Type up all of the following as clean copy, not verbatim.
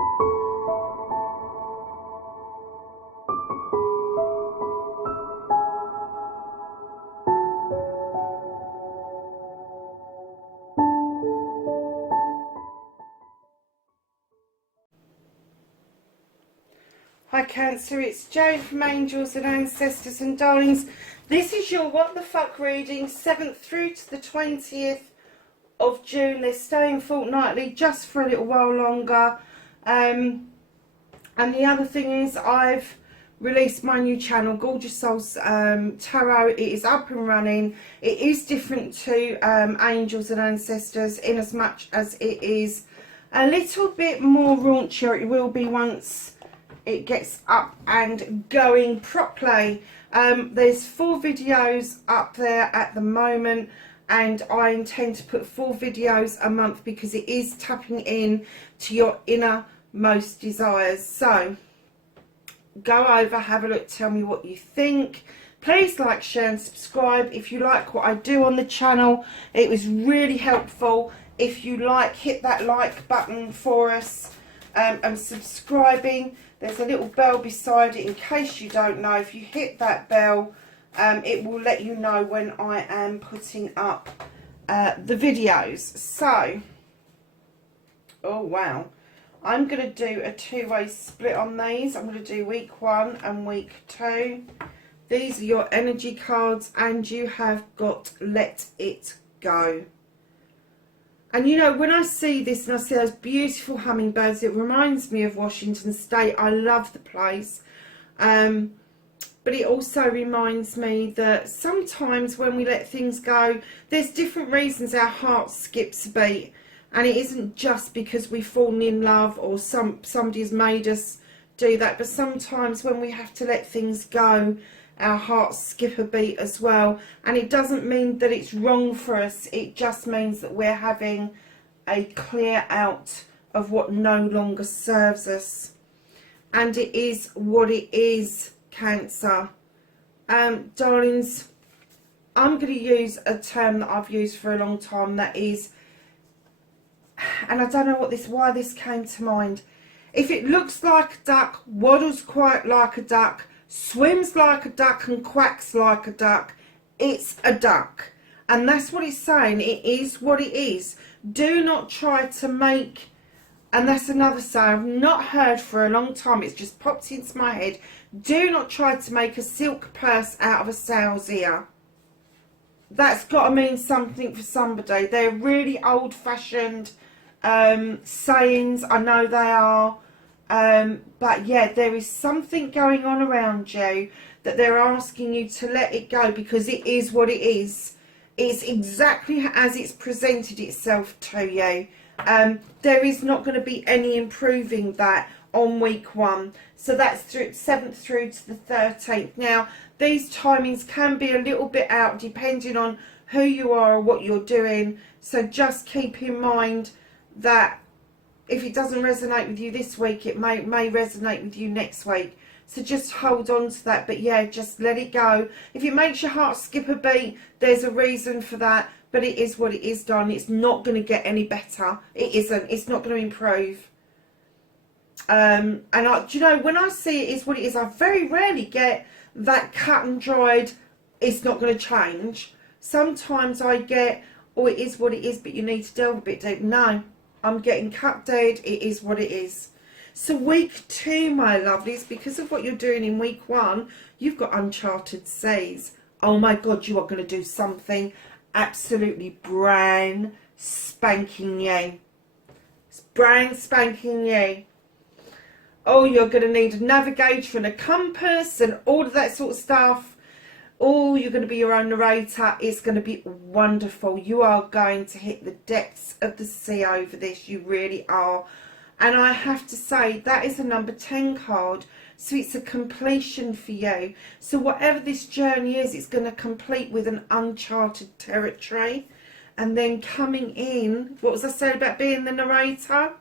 Hi Cancer, it's Jane from Angels and Ancestors and Darlings. This is your What the Fuck reading, 7th through to the 20th of June. They're staying fortnightly just for a little while longer. And the other thing is I've released my new channel, Gorgeous Souls Tarot. It is up and running. It is different to Angels and Ancestors in as much as it is a little bit more raunchier. It will be once it gets up and going properly. There's 4 videos up there at the moment, and I intend to put 4 videos a month because it is tapping in to your innermost desires. So go over, have a look, tell me what you think. Please like, share and subscribe if you like what I do on the channel. It was really helpful. If you like, hit that like button for us, and subscribing. There's a little bell beside it in case you don't know. If you hit that bell, it will let you know when I am putting up the videos. So, oh wow, I'm going to do a 2-way split on these. I'm going to do week 1 and week 2. These are your energy cards, and you have got Let It Go. And you know, when I see this and I see those beautiful hummingbirds, it reminds me of Washington State. I love the place. But it also reminds me that sometimes when we let things go, there's different reasons our heart skips a beat. And it isn't just because we've fallen in love or somebody's made us do that. But sometimes when we have to let things go, our hearts skip a beat as well. And it doesn't mean that it's wrong for us. It just means that we're having a clear out of what no longer serves us. And it is what it is, Cancer. Darlings, I'm going to use a term that I've used for a long time, that is, and I don't know why this came to mind. If it looks like a duck, waddles quite like a duck, swims like a duck and quacks like a duck, it's a duck. And that's what it's saying. It is what it is. Do not try to make, and that's another saying I've not heard for a long time, it's just popped into my head. Do not try to make a silk purse out of a sow's ear. That's got to mean something for somebody. They're really old-fashioned sayings, I know they are. But yeah, there is something going on around you that they're asking you to let it go, because it is what it is. It's exactly as it's presented itself to you. There is not going to be any improving that on week 1. So that's through 7th through to the 13th. Now, these timings can be a little bit out depending on who you are or what you're doing. So just keep in mind that if it doesn't resonate with you this week, it may resonate with you next week. So just hold on to that. But yeah, just let it go. If it makes your heart skip a beat, there's a reason for that. But it is what it is, darling. It's not going to get any better. It isn't. It's not going to improve. And do you know, when I see it is what it is, I very rarely get that cut and dried, it's not going to change. Sometimes I get, oh, it is what it is, but you need to delve a bit deep. No. I'm getting cut dead. It is what it is. So week 2, my lovelies, because of what you're doing in week 1, you've got uncharted seas. Oh my God, you are going to do something absolutely brand spanking new. It's brand spanking new. Oh, you're going to need a navigator and a compass and all of that sort of stuff. Oh, you're going to be your own narrator. It's going to be wonderful. You are going to hit the depths of the sea over this. You really are. And I have to say, that is a number 10 card. So it's a completion for you. So whatever this journey is, it's going to complete with an uncharted territory. And then coming in, what was I saying about being the narrator?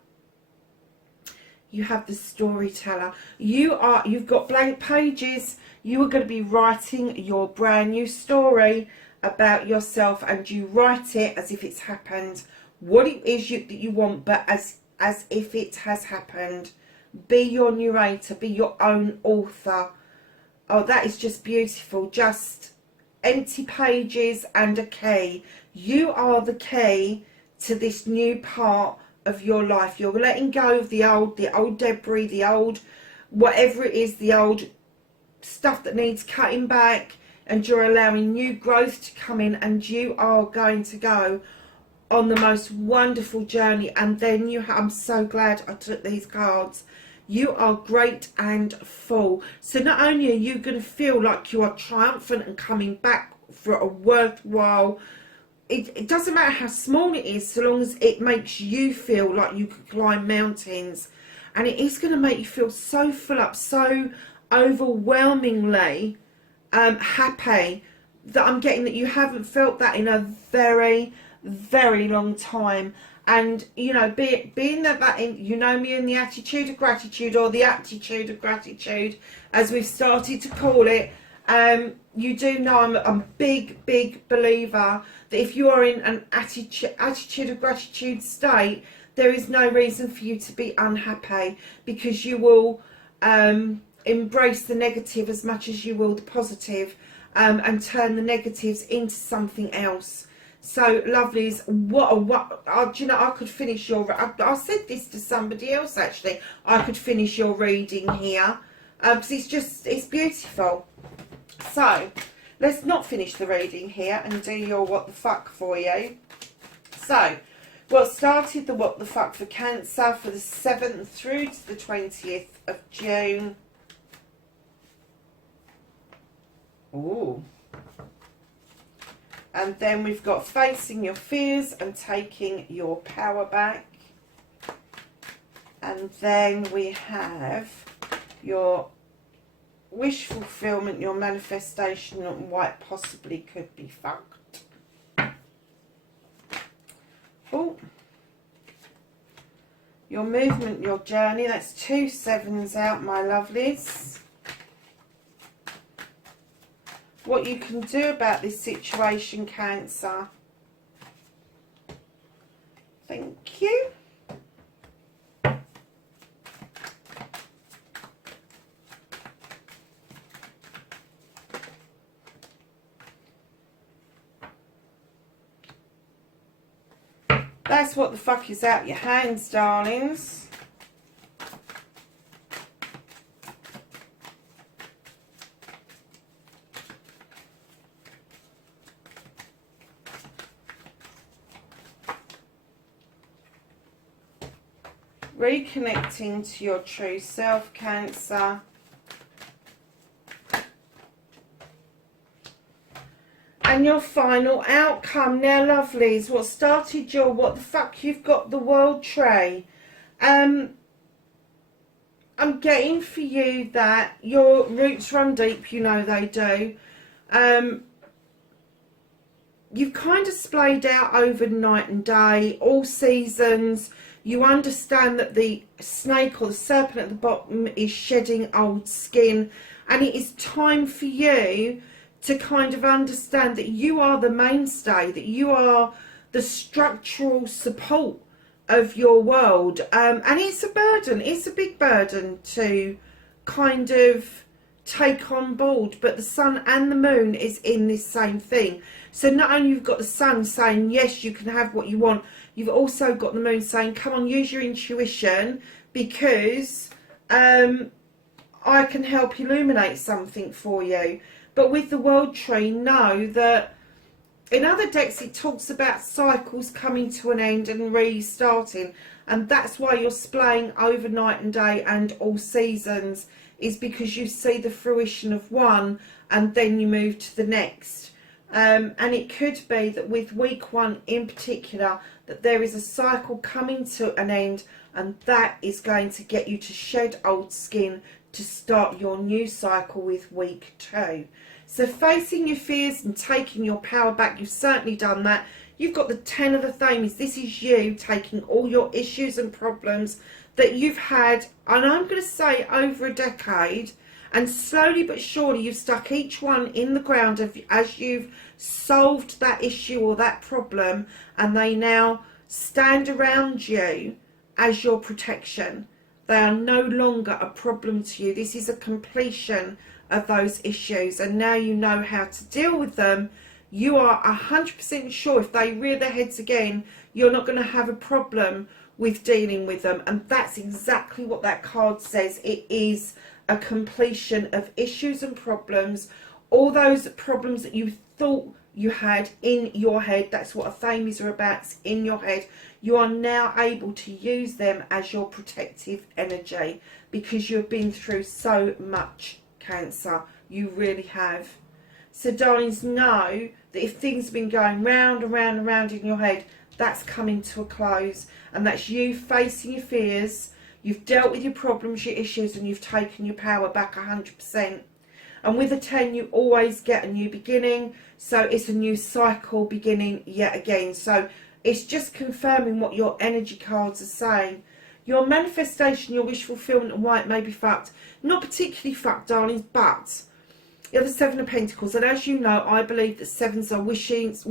You have the storyteller. You've got blank pages. You are going to be writing your brand new story about yourself, and you write it as if it's happened, what it is that you want, but as as if it has happened. Be your narrator, be your own author. Oh, that is just beautiful. Just empty pages and a key. You are the key to this new part of your life. You're letting go of the old debris, the old whatever it is, the old stuff that needs cutting back, and you're allowing new growth to come in, and you are going to go on the most wonderful journey. And then I'm so glad I took these cards. You are great and full. So not only are you going to feel like you are triumphant and coming back for a worthwhile, it doesn't matter how small it is, so long as it makes you feel like you could climb mountains. And it is going to make you feel so full up, so overwhelmingly happy, that I'm getting that you haven't felt that in a very, very long time. And, you know, being that you know me in the attitude of gratitude, or the aptitude of gratitude, as we've started to call it, you do know I'm a big, big believer that if you are in an attitude of gratitude state, there is no reason for you to be unhappy, because you will embrace the negative as much as you will the positive, and turn the negatives into something else. So, lovelies, do you know, I could finish your... I said this to somebody else, actually. I could finish your reading here, because it's beautiful. So, let's not finish the reading here and do your what the fuck for you. So, what started the what the fuck for Cancer for the 7th through to the 20th of June. Ooh. And then we've got facing your fears and taking your power back. And then we have your wish fulfillment, your manifestation, and why it possibly could be fucked. Oh. Your movement, your journey. That's 2 sevens out, my lovelies. What you can do about this situation, Cancer. Thank you. That's what the fuck is out your hands, darlings. Reconnecting to your true self, Cancer. And your final outcome. Now, lovelies, what started your what the fuck, you've got the world tray. I'm getting for you that your roots run deep, you know they do. You've kind of splayed out over night and day, all seasons. You understand that the snake or the serpent at the bottom is shedding old skin, and it is time for you to kind of understand that you are the mainstay, that you are the structural support of your world. And it's a burden, it's a big burden to kind of take on board, but the sun and the moon is in this same thing. So not only you've got the sun saying, yes, you can have what you want, you've also got the moon saying, come on, use your intuition, because I can help illuminate something for you. But with the world tree, know that in other decks it talks about cycles coming to an end and restarting, and that's why you're splaying over night and day and all seasons, is because you see the fruition of one and then you move to the next. And it could be that with week 1 in particular, that there is a cycle coming to an end, and that is going to get you to shed old skin to start your new cycle with week 2. So facing your fears and taking your power back, you've certainly done that. You've got the 10 of the Thames. This is you taking all your issues and problems that you've had, and I'm going to say over a decade, and slowly but surely you've stuck each one in the ground as you've solved that issue or that problem, and they now stand around you as your protection. They are no longer a problem to you. This is a completion of those issues, and now you know how to deal with them. You are 100% sure if they rear their heads again, you're not going to have a problem with dealing with them. And that's exactly what that card says. It is a completion of issues and problems. All those problems that you thought you had in your head, that's what a thames are about, it's in your head. You are now able to use them as your protective energy because you've been through so much, Cancer. You really have. So darlings, know that if things have been going round and round and round in your head, that's coming to a close, and that's you facing your fears. You've dealt with your problems, your issues, and you've taken your power back 100%. And with a 10, you always get a new beginning, so it's a new cycle beginning yet again. So it's just confirming what your energy cards are saying. Your manifestation, your wish fulfillment and why it may be fucked. Not particularly fucked, darlings, but you're the Seven of Pentacles, and as you know, I believe that sevens are wishes,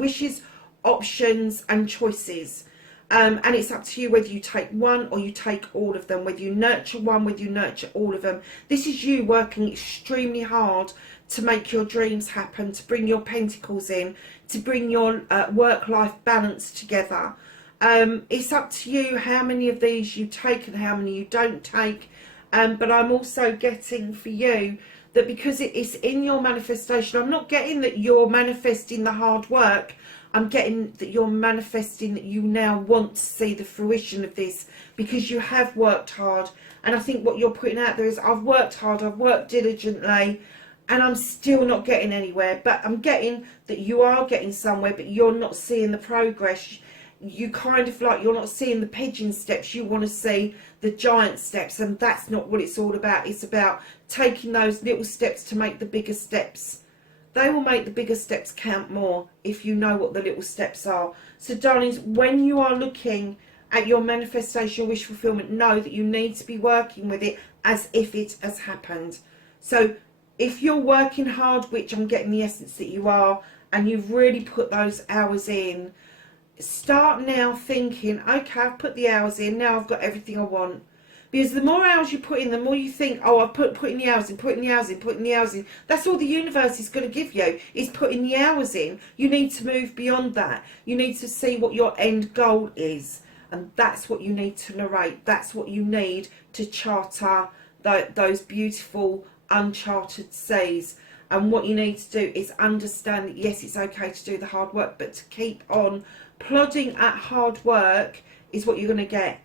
options and choices. And it's up to you whether you take one or you take all of them, whether you nurture one, whether you nurture all of them. This is you working extremely hard to make your dreams happen, to bring your pentacles in, to bring your work-life balance together. It's up to you how many of these you take and how many you don't take. But I'm also getting for you that because it is in your manifestation, I'm not getting that you're manifesting the hard work. I'm getting that you're manifesting that you now want to see the fruition of this because you have worked hard. And I think what you're putting out there is, I've worked hard, I've worked diligently, and I'm still not getting anywhere. But I'm getting that you are getting somewhere, but you're not seeing the progress. You kind of like, you're not seeing the pigeon steps, you want to see the giant steps, and that's not what it's all about. It's about taking those little steps to make the bigger steps. They will make the bigger steps count more if you know what the little steps are. So darlings, when you are looking at your manifestation, wish fulfillment, know that you need to be working with it as if it has happened. So if you're working hard, which I'm getting the essence that you are, and you've really put those hours in, start now thinking, okay, I've put the hours in, now I've got everything I want. Because the more hours you put in, the more you think, oh, I've putting the hours in, putting the hours in, putting the hours in. That's all the universe is going to give you, is putting the hours in. You need to move beyond that. You need to see what your end goal is. And that's what you need to narrate. That's what you need to charter those beautiful uncharted seas. And what you need to do is understand that, yes, it's okay to do the hard work, but to keep on plodding at hard work is what you're going to get.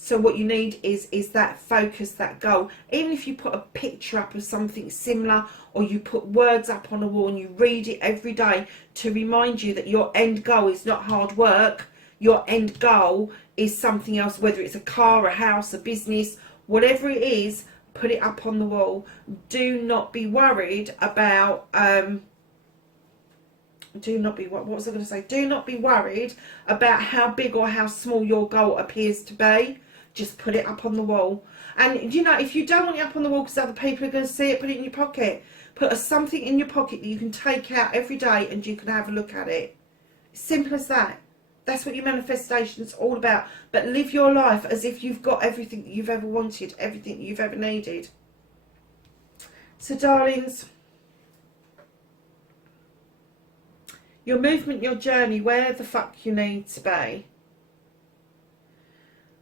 So what you need is that focus, that goal. Even if you put a picture up of something similar, or you put words up on a wall and you read it every day to remind you that your end goal is not hard work. Your end goal is something else, whether it's a car, a house, a business, whatever it is, put it up on the wall. Do not be worried about... do not be worried about how big or how small your goal appears to be. Just put it up on the wall. And you know, if you don't want it up on the wall because other people are going to see it, put it in your pocket. Put something in your pocket that you can take out every day and you can have a look at it. Simple as that. That's what your manifestation is all about. But live your life as if you've got everything that you've ever wanted, everything you've ever needed. So darlings, your movement, your journey, where the fuck you need to be.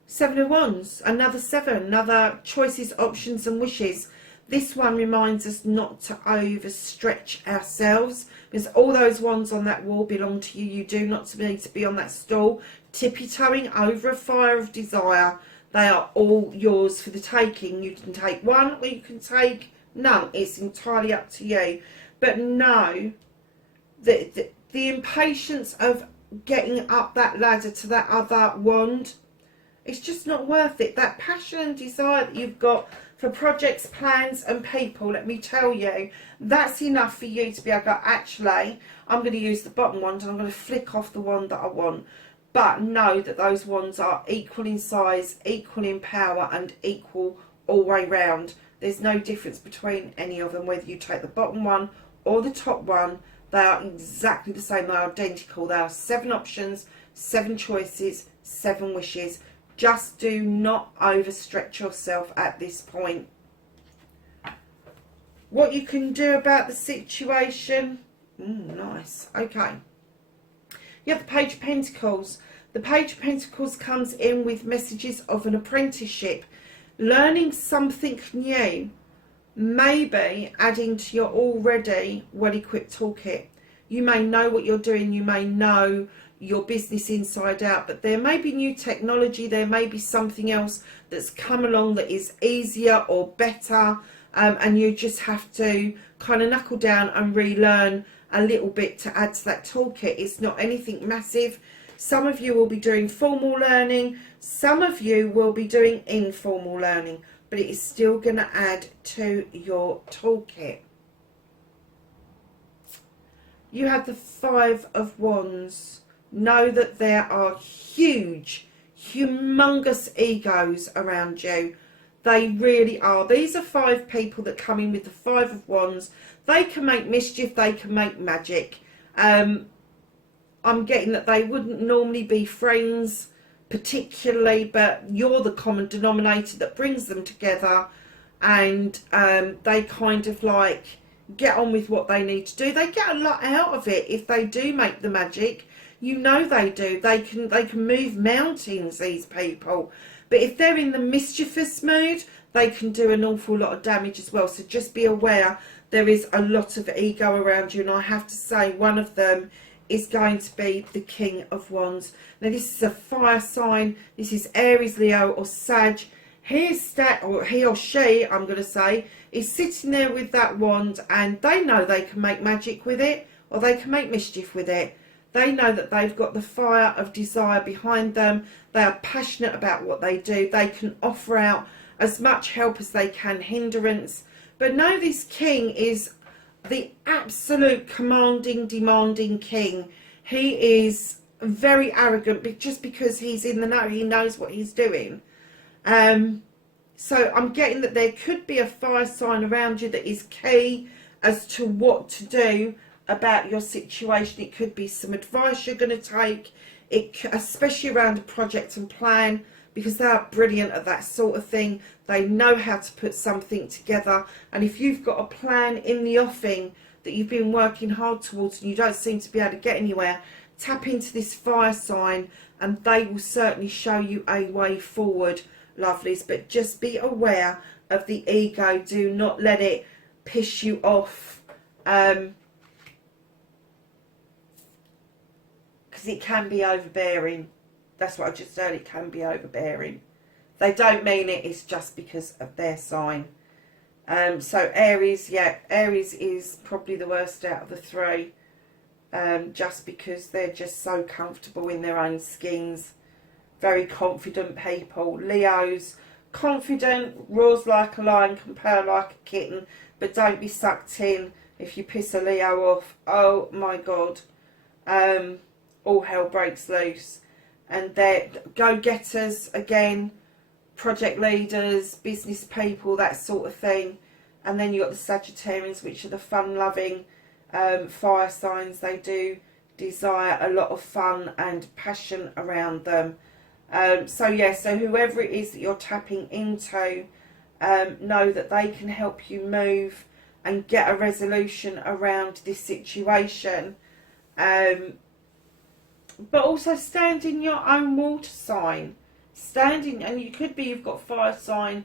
Seven of Wands, another seven, another choices, options and wishes. This one reminds us not to overstretch ourselves, because all those wands on that wall belong to you. You do not need to be on that stool tippy-toeing over a fire of desire. They are all yours for the taking. You can take one or you can take none. It's entirely up to you. But know that the impatience of getting up that ladder to that other wand, it's just not worth it. That passion and desire that you've got for projects, plans and people, let me tell you, that's enough for you to be able to go, actually, I'm going to use the bottom wand and I'm going to flick off the wand that I want. But know that those wands are equal in size, equal in power and equal all the way round. There's no difference between any of them, whether you take the bottom one or the top one. They are exactly the same. They are identical. They are seven options, seven choices, seven wishes. Just do not overstretch yourself at this point. What you can do about the situation. Nice. Okay. You have the Page of Pentacles. The Page of Pentacles comes in with messages of an apprenticeship. Learning something new. Maybe adding to your already well-equipped toolkit. You may know what you're doing. You may know your business inside out. But there may be new technology. There may be something else that's come along that is easier or better. And you just have to kind of knuckle down and relearn a little bit to add to that toolkit. It's not anything massive. Some of you will be doing formal learning. Some of you will be doing informal learning. But it is still going to add to your toolkit. You have the Five of Wands. Know that there are huge, humongous egos around you. They really are. These are 5 people that come in with the Five of Wands. They can make mischief. They can make magic. I'm getting that they wouldn't normally be friends particularly, but you're the common denominator that brings them together, and they kind of like get on with what they need to do. They get a lot out of it if they do make the magic. You know they do. They can move mountains, these people. But if they're in the mischievous mood, they can do an awful lot of damage as well. So just be aware, there is a lot of ego around you. And I have to say, one of them is going to be the King of Wands. Now, this is a fire sign. This is Aries, Leo or Sag. He or she, I'm going to say, is sitting there with that wand, and they know they can make magic with it, or they can make mischief with it. They know that they've got the fire of desire behind them. They are passionate about what they do. They can offer out as much help as they can, hindrance. But no, this king is the absolute commanding, demanding king. He is very arrogant, but just because he's in the know, he knows what he's doing. So I'm getting that there could be a fire sign around you that is key as to what to do about your situation. It could be some advice you're going to take, especially around a project and plan, because they are brilliant at that sort of thing. They know how to put something together. And if you've got a plan in the offing that you've been working hard towards and you don't seem to be able to get anywhere, tap into this fire sign and they will certainly show you a way forward, lovelies. But just be aware of the ego. Do not let it piss you off. Because it can be overbearing. That's what I just heard. It can be overbearing. They don't mean it. It's just because of their sign. So Aries, yeah, Aries is probably the worst out of the 3. Just because they're just so comfortable in their own skins. Very confident people. Leos, confident, roars like a lion, can purr like a kitten. But don't be sucked in if you piss a Leo off. Oh my God. All hell breaks loose. And they're go-getters again, project leaders, business people, that sort of thing. And then you've got the Sagittarians, which are the fun-loving fire signs. They do desire a lot of fun and passion around them. So yeah, so whoever it is that you're tapping into, know that they can help you move and get a resolution around this situation. But also stand in your own water sign. Standing, and you could be, you've got fire sign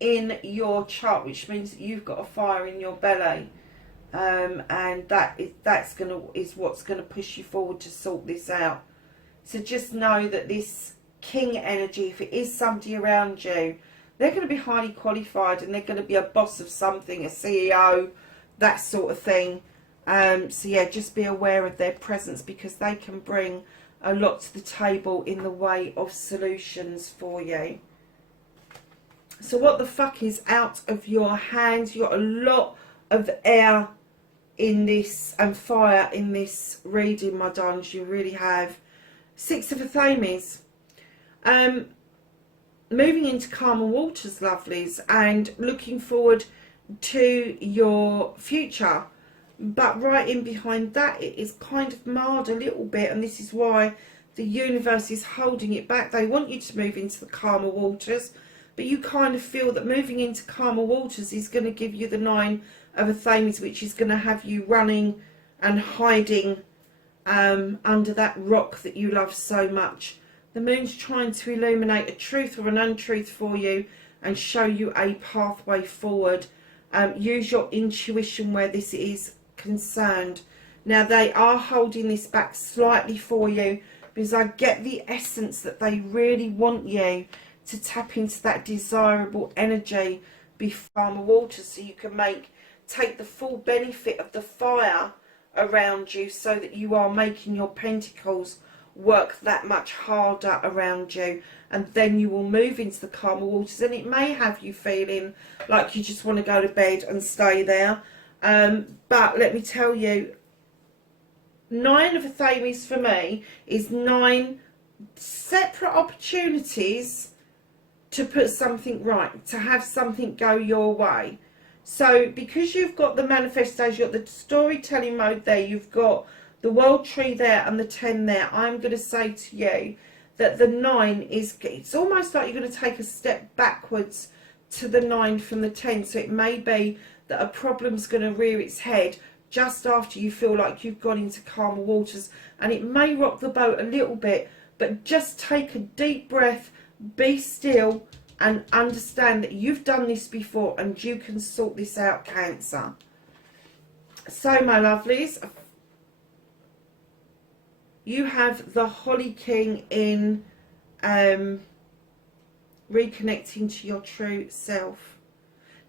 in your chart, which means that you've got a fire in your belly. And is what's gonna push you forward to sort this out. So just know that this king energy, if it is somebody around you, they're going to be highly qualified and they're going to be a boss of something, a CEO, that sort of thing. So yeah, just be aware of their presence, because they can bring a lot to the table in the way of solutions for you. So what the fuck is out of your hands? You've got a lot of air in this and fire in this reading, my darlings. You really have. 6 of Athames. Moving into calmer waters, lovelies, and looking forward to your future. But right in behind that, it is kind of marred a little bit, and this is why The universe is holding it back. They want you to move into the calmer waters, but you kind of feel that moving into calmer waters is going to give you the 9 of Athame, which is going to have you running and hiding under that rock that you love so much. The moon's trying to illuminate a truth or an untruth for you and show you a pathway forward. Use your intuition where this is concerned. Now, they are holding this back slightly for you because I get the essence that they really want you to tap into that desirable energy before calmer water, so you can take the full benefit of the fire around you, so that you are making your pentacles work that much harder around you, and then you will move into the calmer waters. And it may have you feeling like you just want to go to bed and stay there, but let me tell you, 9 of Athames for me is 9 separate opportunities to put something right, to have something go your way. So because you've got the manifestation, you've got the storytelling mode there, you've got the world tree there and the 10 there, I'm going to say to you that the 9 is, it's almost like you're going to take a step backwards to the 9 from the 10. So it may be that a problem's going to rear its head just after you feel like you've gone into calmer waters, and it may rock the boat a little bit, but just take a deep breath, be still, and understand that you've done this before and you can sort this out, Cancer. So, my lovelies, you have the Holly King in reconnecting to your true self.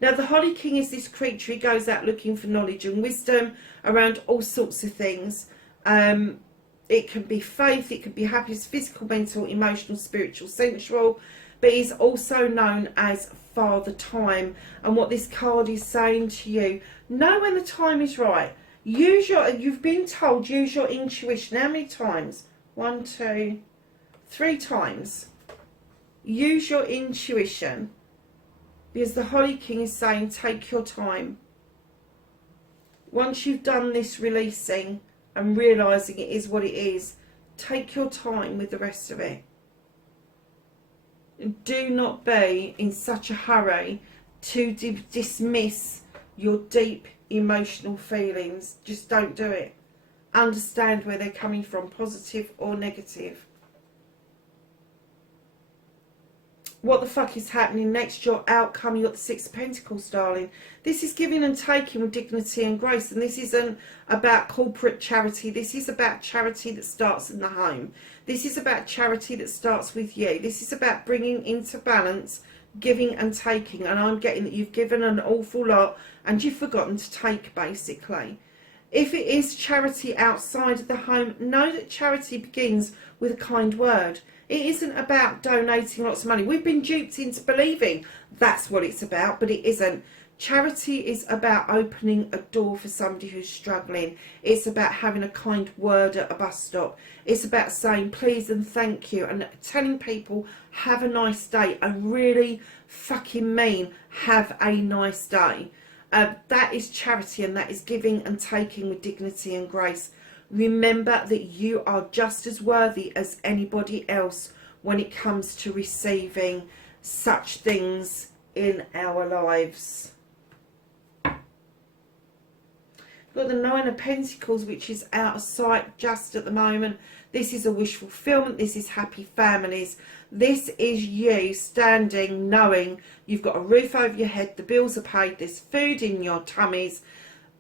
Now, the Holly King is this creature. He goes out looking for knowledge and wisdom around all sorts of things. It can be faith, it can be happiness, physical, mental, emotional, spiritual, sensual. But he's also known as Father Time. And what this card is saying to you, know when the time is right. You've been told, use your intuition. How many times? 1, 2, 3 times. Use your intuition. Because the Holly King is saying, take your time. Once you've done this releasing and realising it is what it is, take your time with the rest of it. Do not be in such a hurry to dismiss your deep emotional feelings. Just don't do it. Understand where they're coming from, positive or negative. What the fuck is happening next? Your outcome. You got the 6 of Pentacles, darling. This is giving and taking with dignity and grace. And this isn't about corporate charity. This is about charity that starts in the home. This is about charity that starts with you. This is about bringing into balance, giving and taking. And I'm getting that you've given an awful lot and you've forgotten to take, basically. If it is charity outside of the home, know that charity begins with a kind word. It isn't about donating lots of money. We've been duped into believing that's what it's about, but it isn't. Charity is about opening a door for somebody who's struggling. It's about having a kind word at a bus stop. It's about saying please and thank you and telling people have a nice day and really fucking mean have a nice day. That is charity, and that is giving and taking with dignity and grace. Remember that you are just as worthy as anybody else when it comes to receiving such things in our lives. We've got the 9 of Pentacles, which is out of sight just at the moment. This is a wish fulfillment. This is happy families. This is you standing knowing you've got a roof over your head, the bills are paid, there's food in your tummies.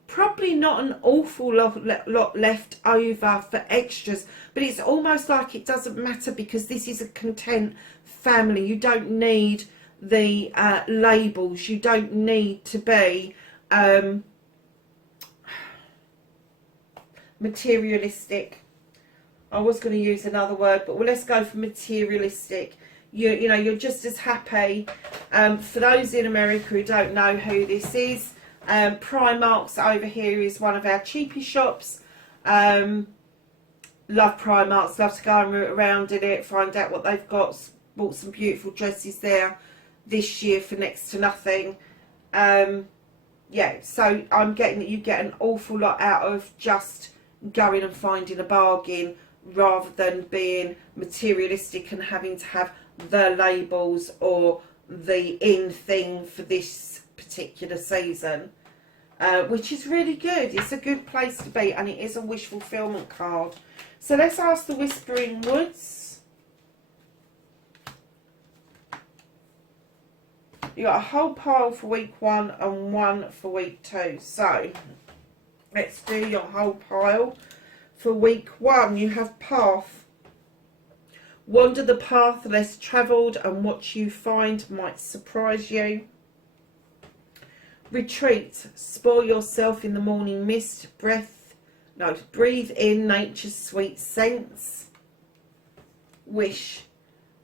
Probably not an awful lot left over for extras, but it's almost like it doesn't matter because this is a content family. You don't need the labels. You don't need to be materialistic. I was going to use another word, but well, let's go for materialistic. You know, you're just as happy. For those in America who don't know who this is, Primark's over here is one of our cheapy shops. Love Primark's, love to go and root around in it, find out what they've got. Bought some beautiful dresses there this year for next to nothing. Yeah, so I'm getting that you get an awful lot out of just going and finding a bargain rather than being materialistic and having to have the labels or the in thing for this particular season, which is really good. It's a good place to be, and it is a wish fulfillment card. So let's ask the Whispering Woods. You got a whole pile for week 1 and 1 for week 2. So let's do your whole pile. For week 1, you have Path. Wander the path less travelled, and what you find might surprise you. Retreat. Spoil yourself in the morning mist. Breathe in nature's sweet scents. Wish.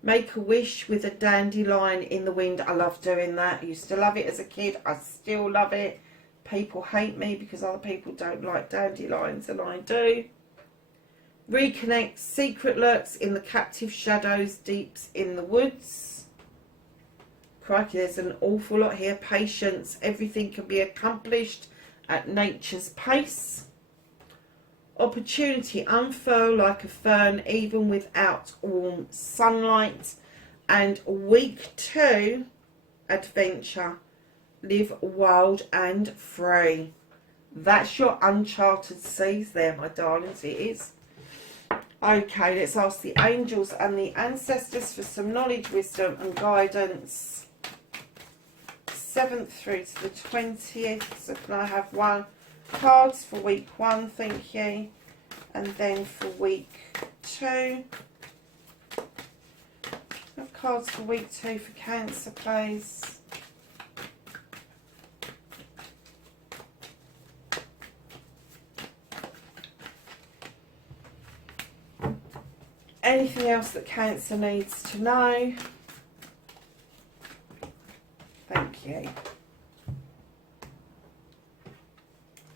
Make a wish with a dandelion in the wind. I love doing that. I used to love it as a kid. I still love it. People hate me because other people don't like dandelions, and I do. Reconnect. Secret lurks in the captive shadows, deeps in the woods. Crikey, there's an awful lot here. Patience. Everything can be accomplished at nature's pace. Opportunity. Unfurl like a fern even without warm sunlight. And week 2, Adventure. Live wild and free. That's your uncharted seas there, my darlings. It is. Okay, let's ask the angels and the ancestors for some knowledge, wisdom and guidance. 7th through to the 20th. So can I have cards for week 1, thank you. And then for week 2. Have cards for week 2 for Cancer, please. Anything else that Cancer needs to know? Thank you.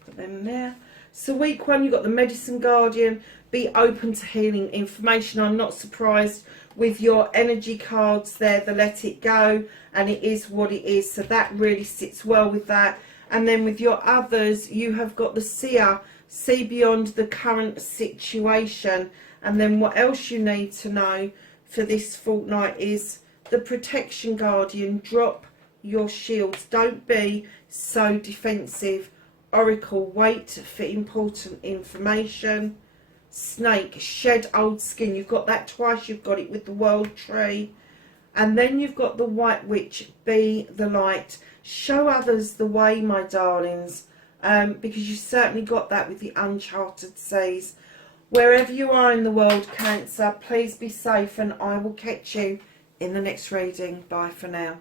Put them there. So week 1, you've got the Medicine Guardian. Be open to healing information. I'm not surprised with your energy cards there, the Let It Go, and it is what it is. So that really sits well with that. And then with your others, you have got the Seer. See beyond the current situation. And then what else you need to know for this fortnight is the Protection Guardian. Drop your shields. Don't be so defensive. Oracle, wait for important information. Snake, shed old skin. You've got that twice. You've got it with the World Tree. And then you've got the White Witch. Be the light. Show others the way, my darlings. Because you certainly got that with the Uncharted Seas. Wherever you are in the world, Cancer, please be safe, and I will catch you in the next reading. Bye for now.